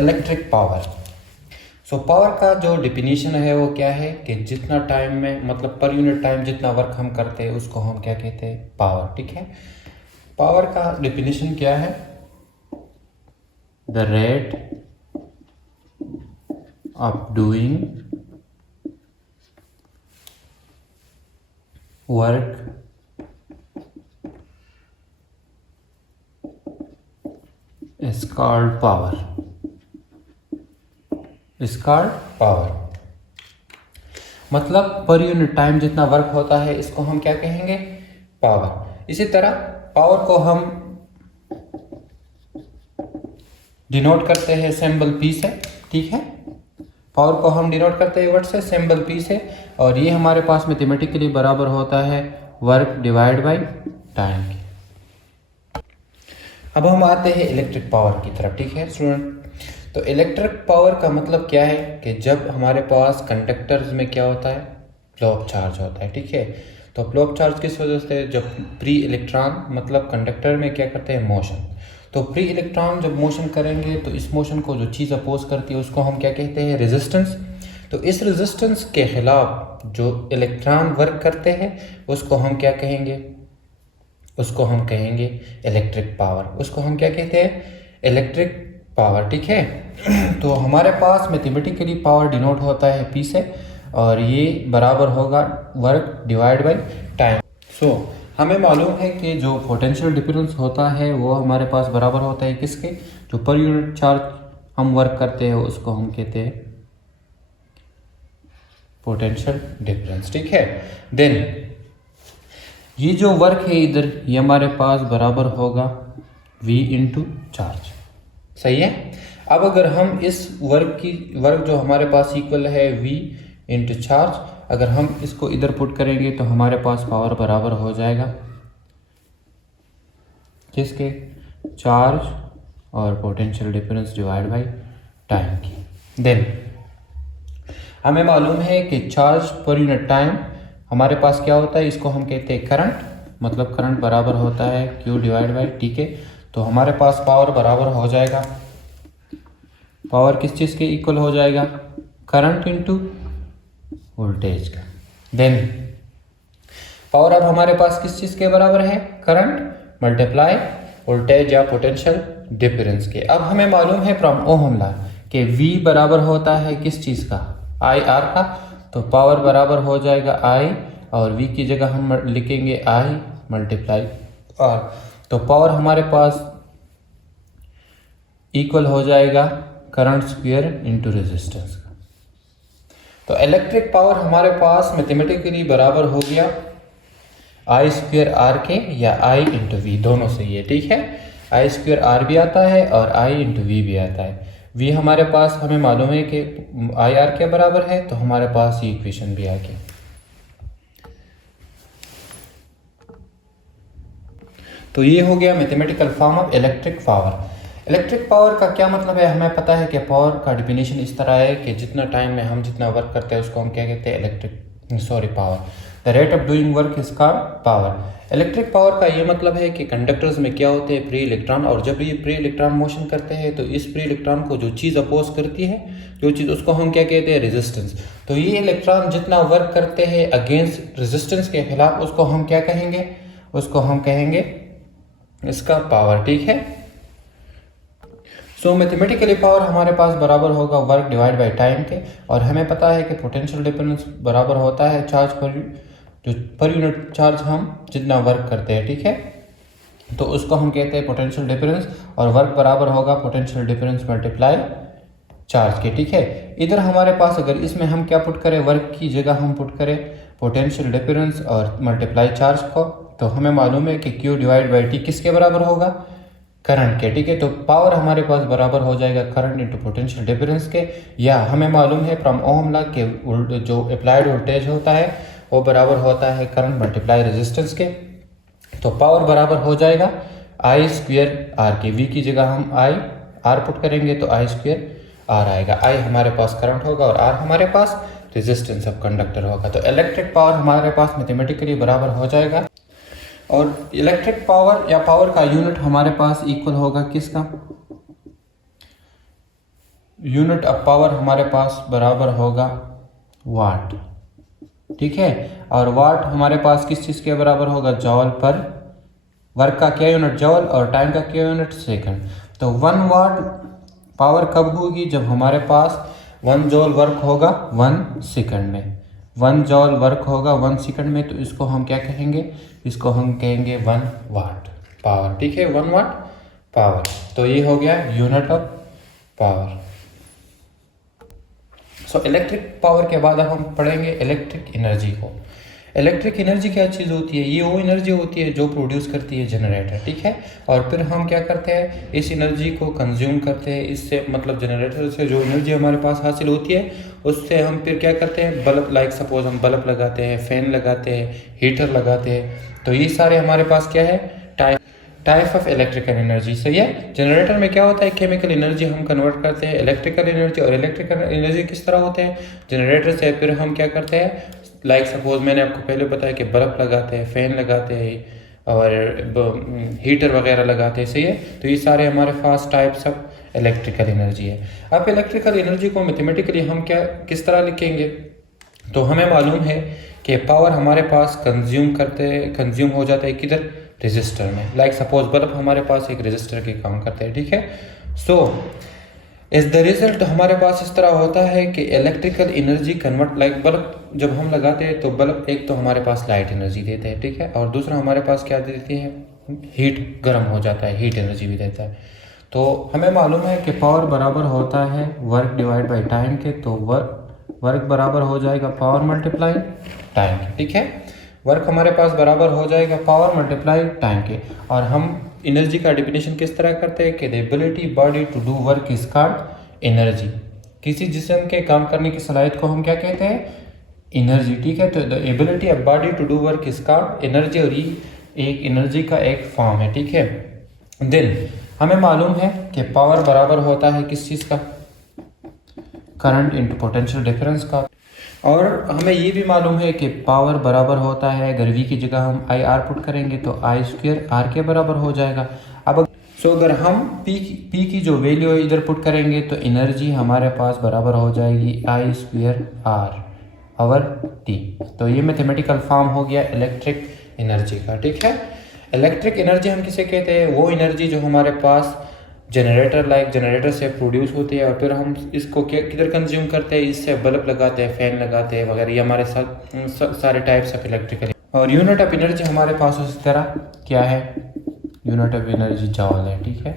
Electric power. So power का जो definition है वो क्या है कि जितना टाइम में मतलब पर यूनिट टाइम जितना वर्क हम करते हैं उसको हम क्या कहते हैं, पावर। ठीक है, पावर का डिफिनीशन क्या है, the rate of doing work is called power, is called power। मतलब पर यूनिट टाइम जितना वर्क होता है इसको हम क्या कहेंगे, पावर। इसी तरह पावर को हम डिनोट करते हैं सिंबल पी से। ठीक है, पावर को हम डिनोट करते हैं वर्ड से, सिंबल पी से, और ये हमारे पास मैथमेटिकली बराबर होता है वर्क डिवाइड बाय टाइम। अब हम आते हैं इलेक्ट्रिक पावर की तरफ। ठीक है स्टूडेंट, तो इलेक्ट्रिक पावर का मतलब क्या है कि जब हमारे पास कंडक्टर्स में क्या होता है, फ्लो ऑफ चार्ज होता है। ठीक है, तो फ्लो ऑफ चार्ज किस वजह से, जब प्री इलेक्ट्रॉन मतलब कंडक्टर में क्या करते हैं, मोशन। तो प्री इलेक्ट्रॉन जब मोशन करेंगे तो इस मोशन को जो चीज़ अपोज करती है उसको हम क्या कहते हैं, रेजिस्टेंस। तो इस रेजिस्टेंस के खिलाफ जो इलेक्ट्रॉन वर्क करते हैं उसको हम क्या कहेंगे, उसको हम कहेंगे इलेक्ट्रिक पावर। उसको हम क्या कहते हैं, इलेक्ट्रिक पावर। ठीक है, तो हमारे पास मैथमेटिकली पावर डिनोट होता है पी से, और ये बराबर होगा वर्क डिवाइड बाय टाइम। सो हमें मालूम है कि जो पोटेंशियल डिफरेंस होता है वो हमारे पास बराबर होता है किसके, जो पर यूनिट चार्ज हम वर्क करते हैं उसको हम कहते हैं पोटेंशियल डिफरेंस। ठीक है, देन ये जो वर्क है इधर ये हमारे पास बराबर होगा v इंटू चार्ज। सही है। अब अगर हम इस वर्क जो हमारे पास इक्वल है v इंटू चार्ज, अगर हम इसको इधर पुट करेंगे तो हमारे पास पावर बराबर हो जाएगा किसके, चार्ज और potential difference divide by time की। देन हमें मालूम है कि चार्ज पर यूनिट टाइम हमारे पास क्या होता है, इसको हम कहते हैं करंट। मतलब करंट बराबर होता है Q डिवाइड बाई टी के। तो हमारे पास पावर बराबर हो जाएगा, पावर किस चीज़ के इक्वल हो जाएगा, करंट इंटू वोल्टेज का। देन पावर अब हमारे पास किस चीज़ के बराबर है, करंट मल्टीप्लाई वोल्टेज या पोटेंशियल डिफरेंस के। अब हमें मालूम है फ्रॉम ओहम लॉ कि V बराबर होता है किस चीज़ का, IR का। तो पावर बराबर हो जाएगा I, और V की जगह हम लिखेंगे I मल्टीप्लाई R। तो पावर हमारे पास इक्वल हो जाएगा करंट स्क्वायर इंटू रेजिस्टेंस का। तो इलेक्ट्रिक पावर हमारे पास मैथमेटिकली बराबर हो गया I स्क्वायर R के, या I इंटू वी, दोनों सही है। ठीक है, I स्क्वायर R भी आता है और I इंटू वी भी आता है। V हमारे पास हमें मालूम है कि IR के बराबर है, तो हमारे पास ये इक्वेशन भी आ गई। तो ये हो गया mathematical form of electric power. Electric power का क्या मतलब है, हमें पता है कि पावर का डिफिनीशन इस तरह है कि जितना टाइम में हम जितना वर्क करते हैं उसको हम क्या कहते हैं, power. The rate of doing work is called power. Electric power का ये मतलब है कि कंडक्टर्स में क्या होते हैं, प्री इलेक्ट्रॉन, और जब ये प्री इलेक्ट्रॉन मोशन करते हैं तो इस प्री इलेक्ट्रॉन को जो चीज़ अपोज करती है, जो चीज़, उसको हम क्या कहते हैं, रेजिस्टेंस। तो ये इलेक्ट्रॉन जितना वर्क करते हैं अगेंस्ट रेजिस्टेंस के खिलाफ, उसको हम क्या कहेंगे, उसको हम कहेंगे इसका पावर। ठीक है, सो मैथमेटिकली पावर हमारे पास बराबर होगा वर्क डिवाइड बाय टाइम के, और हमें पता है कि पोटेंशियल डिफरेंस बराबर होता है चार्ज पर यूनिट चार्ज हम जितना वर्क करते हैं। ठीक है, तो उसको हम कहते हैं पोटेंशियल डिफरेंस, और वर्क बराबर होगा पोटेंशियल डिफरेंस मल्टीप्लाई चार्ज के। ठीक है, इधर हमारे पास अगर इसमें हम क्या पुट करें, वर्क की जगह हम पुट करें पोटेंशियल डिफरेंस और मल्टीप्लाई चार्ज को, तो हमें मालूम है कि Q डिवाइड बाई टी किसके बराबर होगा, करंट के। ठीक है, तो पावर हमारे पास बराबर हो जाएगा करंट इंटू पोटेंशियल डिफरेंस के, या हमें मालूम है फ्रॉम ओहम लॉ के जो अप्लाइड वोल्टेज होता है वो बराबर होता है करंट मल्टीप्लाई रेजिस्टेंस के। तो पावर बराबर हो जाएगा I स्क्वायर R के। V की जगह हम R पुट करेंगे तो I स्क्वायर R आएगा। I हमारे पास करंट होगा और R हमारे पास रेजिस्टेंस ऑफ कंडक्टर होगा। तो इलेक्ट्रिक पावर हमारे पास मैथमेटिकली बराबर हो जाएगा, और इलेक्ट्रिक पावर या पावर का यूनिट हमारे पास इक्वल होगा किसका, यूनिट ऑफ पावर हमारे पास बराबर होगा वाट, ठीक है। और वाट हमारे पास किस चीज़ के बराबर होगा, जॉल पर। वर्क का क्या यूनिट जॉल और टाइम का क्या यूनिट सेकंड। तो 1 वाट पावर कब होगी, जब हमारे पास 1 जॉल वर्क होगा 1 सेकंड में। 1 जॉल वर्क होगा 1 सेकंड में, तो इसको हम क्या कहेंगे, इसको हम कहेंगे 1 वाट पावर, ठीक है, 1 वाट पावर। तो ये हो गया unit of power. So electric power के बाद अब हम पढ़ेंगे इलेक्ट्रिक एनर्जी को। इलेक्ट्रिक एनर्जी क्या चीज़ होती है, ये वो एनर्जी होती है जो प्रोड्यूस करती है जनरेटर, ठीक है। और फिर हम क्या करते हैं, इस एनर्जी को कंज्यूम करते हैं। इससे मतलब जनरेटर से जो एनर्जी हमारे पास हासिल होती है उससे हम फिर क्या करते हैं, बल्ब, लाइक सपोज हम बल्ब लगाते हैं, फैन लगाते हैं, हीटर लगाते हैं। तो ये सारे हमारे पास क्या है, टाइप ऑफ इलेक्ट्रिकल एनर्जी। सही है। जनरेटर में क्या होता है, केमिकल एनर्जी हम कन्वर्ट करते हैं इलेक्ट्रिकल एनर्जी। और इलेक्ट्रिकल एनर्जी किस तरह होते हैं, जनरेटर से फिर हम क्या करते हैं, लाइक सपोज मैंने आपको पहले बताया कि बल्ब लगाते हैं, फैन लगाते हैं और हीटर वगैरह लगाते हैं। सही है। तो ये सारे हमारे पास टाइप्स ऑफ इलेक्ट्रिकल एनर्जी है। अब इलेक्ट्रिकल एनर्जी को मैथमेटिकली हम किस तरह लिखेंगे, तो हमें मालूम है कि पावर हमारे पास कंज्यूम हो जाता है किधर, रजिस्टर में। लाइक सपोज बल्ब हमारे पास एक रजिस्टर के काम करते हैं, ठीक है। सो इस द रिजल्ट हमारे पास इस तरह होता है कि electrical energy convert, like bulb जब हम लगाते हैं तो बल्ब एक तो हमारे पास लाइट एनर्जी देता है, ठीक है, और दूसरा हमारे पास क्या देती है, हीट, गर्म हो जाता है, हीट एनर्जी भी देता है। तो हमें मालूम है कि पावर बराबर होता है वर्क डिवाइड बाई टाइम के। तो वर्क बराबर हो जाएगा पावर मल्टीप्लाई टाइम के, ठीक है। वर्क हमारे पास बराबर हो जाएगा पावर मल्टीप्लाई टाइम के। और हम एनर्जी का डेफिनेशन किस तरह करते हैं कि the ability body to do work is called energy. किसी जिस्म के काम करने की सलाहियत को हम क्या कहते हैं, एनर्जी, ठीक है। तो the ability of body to do work is called energy, और ये एक एनर्जी का एक फॉर्म है, ठीक है। देन हमें मालूम है कि पावर बराबर होता है किस चीज़ का, करंट इनटू पोटेंशियल डिफरेंस का। और हमें ये भी मालूम है कि पावर बराबर होता है, अगर वी की जगह हम आई आर पुट करेंगे तो आई स्क्वायर आर के बराबर हो जाएगा। अब अगर हम पी की जो वैल्यू है इधर पुट करेंगे तो एनर्जी हमारे पास बराबर हो जाएगी आई स्क्वायर आर ओवर टी। तो ये मैथमेटिकल फॉर्म हो गया इलेक्ट्रिक एनर्जी का, ठीक है। इलेक्ट्रिक एनर्जी हम किसे कहते हैं, वो एनर्जी जो हमारे पास जनरेटर से प्रोड्यूस होती है और फिर हम इसको किधर कंज्यूम करते हैं, इससे बल्ब लगाते हैं, फैन लगाते हैं वगैरह। ये हमारे साथ सारे टाइप्स ऑफ इलेक्ट्रिकल। और यूनिट ऑफ एनर्जी हमारे पास उसी तरह क्या है, यूनिट ऑफ एनर्जी जॉल है, ठीक है।